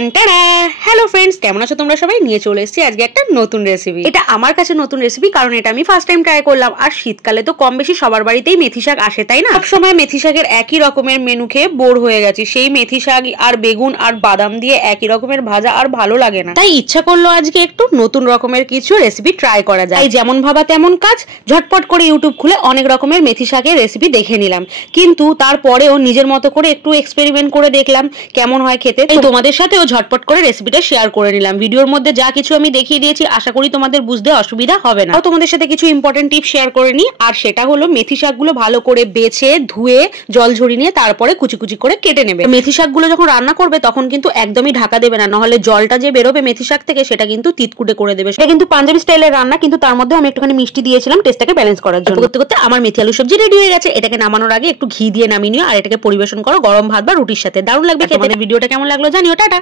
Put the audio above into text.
Hello friends, কেমন আছো তোমরা সবাই? নিয়ে চলে এসেছি আজকে একটা নতুন রেসিপি। এটা আমার কাছে নতুন রেসিপি কারণ এটা আমি ফার্স্ট টাইম ট্রাই করলাম। আর শীতকালে তো কম বেশি সবার বাড়িতেই মেথি শাক আসে, তাই না? সব সময় মেথি শাকের একই রকমের মেনু খেয়ে বোর হয়ে গেছি। সেই মেথি শাক আর বেগুন আর বাদাম দিয়ে একই রকমের ভাজা আর ভালো লাগে না। তাই ইচ্ছা করলো আজকে একটু নতুন রকমের কিছু রেসিপি ট্রাই করা যায়। যেমন ভাবা তেমন কাজ, ঝটপট করে ইউটিউব খুলে অনেক রকমের মেথি শাকের রেসিপি দেখে নিলাম, কিন্তু তারপরেও নিজের মতো করে একটু এক্সপেরিমেন্ট করে দেখলাম কেমন হয় খেতে। তোমাদের সাথেও ঝটপট করে রেসিপিটা শেয়ার করে নিলাম। ভিডিওর মধ্যে যা কিছু আমি দেখিয়ে দিয়েছি আশা করি তোমাদের বুঝতে অসুবিধা হবে না। তোমাদের সাথে কিছু ইম্পর্টেন্ট টিপ শেয়ার করে নিই, আর সেটা হলো মেথি শাকগুলো ভালো করে বেছে ধুয়ে জল ঝরিয়ে নিয়ে তারপরে কুচি কুচি করে কেটে নেবে। মেথি শাকগুলো যখন রান্না করবে তখন কিন্তু একদমই ঢাকা দেবে না, নাহলে জলটা যে বেরোবে মেথি শাক থেকে সেটা কিন্তু তিতকুটে করে দেবে। সেটা কিন্তু পাঞ্জাবি স্টাইলের রান্না, কিন্তু তার মধ্যে আমি একটুখানি মিষ্টি দিয়েছিলাম টেস্টটাকে ব্যালেন্স করার জন্য। করতে করতে আমার মেথি আলু সবজি রেডি হয়ে গেছে। এটাকে নামানোর আগে একটু ঘি দিয়ে নামিয়ে নিও আর এটাকে পরিবেশন করো গরম ভাত বা রুটির সাথে, দারুণ লাগবে খেতে। ভিডিওটা কেমন লাগলো জানিও। টাটা।